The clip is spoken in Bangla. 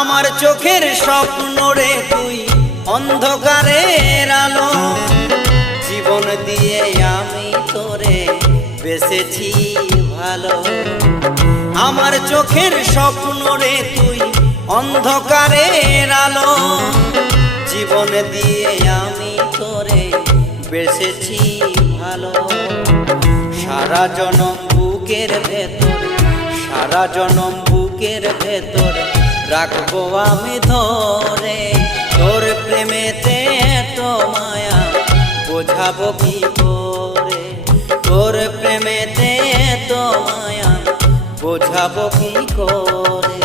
আমার চোখের স্বপ্ন রে তুই অন্ধকারের আলো, জীবন দিয়ে আমি তোরে বেসেছি ভালো। আমার চোখের স্বপ্ন রে তুই অন্ধকারের আলো, জীবন দিয়ে আমি তোরে বেসেছি ভালো। সারা জনম বুকের ভেতর, সারা জনম বুকের ভেতর রাখবো আমি ধরে। তোর প্রেমেতে এত মায়া বোঝাবো কি করে, তোর প্রেমেতে এত মায়া বোঝাবো কি করে।